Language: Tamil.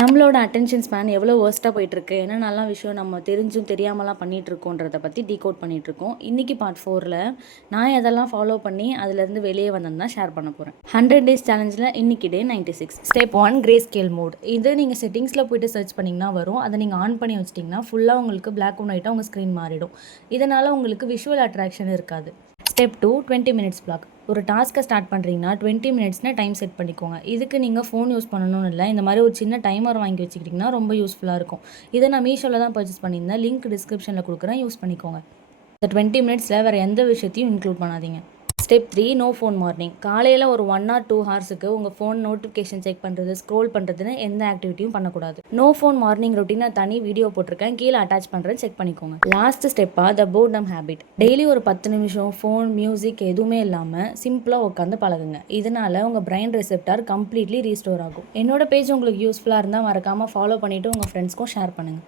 நம்மளோட அட்டென்ஷன் ஸ்பேன் எவ்வளோ வேர்ஸ்ட்டாக போயிட்டுருக்கு, என்னென்னலாம் விஷயம் நம்ம தெரிஞ்சும் தெரியாமலாம் பண்ணிகிட்ருக்கோன்றதை பற்றி டீகோட் பண்ணிகிட்ருக்கோம். இன்றைக்கி பார்ட் 4ல் நான் எதெல்லாம் ஃபாலோ பண்ணி அதிலேருந்து வெளியே வந்தேன்னு தான் ஷேர் பண்ண போகிறேன். 100 டேஸ் சேலஞ்சில் இன்றைக்கி day 96. Step 1 grey scale mode. இது நீங்கள் செட்டிங்ஸில் போய்ட்டு சர்ச் பண்ணிங்கன்னா வரும். அதை நீங்கள் ஆன் பண்ணி வச்சிட்டிங்கன்னா ஃபுல்லாக உங்களுக்கு பிளாக் அண்ட் ஒயிட்டாக உங்கள் ஸ்க்ரீன் மாறிடும். இதனால் உங்களுக்கு விஷுவல் அட்ராக்ஷன் இருக்காது. Step 2 20 minutes block. ஒரு டாஸ்க்கை ஸ்டார்ட் பண்ணுறீங்கன்னா 20 மினிட்ஸ்னு டைம் செட் பண்ணிக்கோங்க. இதுக்கு நீங்கள் ஃபோன் யூஸ் பண்ணணும்னு இல்லை, இந்த மாதிரி ஒரு சின்ன டைமர் வாங்கி வச்சுக்கிட்டிங்கன்னா ரொம்ப யூஸ்ஃபுல்லாக இருக்கும். இதை நான் மீஷோவில் தான் பர்ச்சேஸ் பண்ணியிருந்தேன். லிங்க் டிஸ்கிரிப்ஷனில் கொடுக்குறேன், யூஸ் பண்ணிக்கோங்க. இந்த 20 மினிட்ஸில் வேறு எந்த விஷயத்தையும் இன்க்ளூட் பண்ணாதீங்க. Step 3 no phone morning. காலையில் ஒரு 1 or 2 ஹார்ஸுக்கு உங்கள் ஃபோன் நோட்டிஃபிகேஷன் செக் பண்ணுறது, ஸ்க்ரோல் பண்ணுறதுன்னு எந்த ஆக்டிவிட்டியும் பண்ணக்கூடாது. நோ ஃபோன் மார்னிங் ரொட்டீனை தனி வீடியோ போட்டிருக்கேன், கீழே அட்டாச் பண்ணுறேன், செக் பண்ணிக்கோங்க. லாஸ்ட் ஸ்டெப்பாக த போர்டம் ஹேபிட். டெய்லி ஒரு 10 நிமிஷம் ஃபோன், மியூசிக் எதுவுமே இல்லாமல் சிம்பிளாக உட்காந்து பழகுங்க. இதனால் உங்கள் பிரைன் ரிசெப்டார் கம்ப்ளீட்லி ரீஸ்டோர் ஆகும். என்னோட பேஜ் உங்களுக்கு யூஸ்ஃபுல்லாக இருந்தால் மறக்காமல் ஃபாலோ பண்ணிவிட்டு உங்கள் ஃப்ரெண்ட்ஸ்க்கும் ஷேர் பண்ணுங்கள்.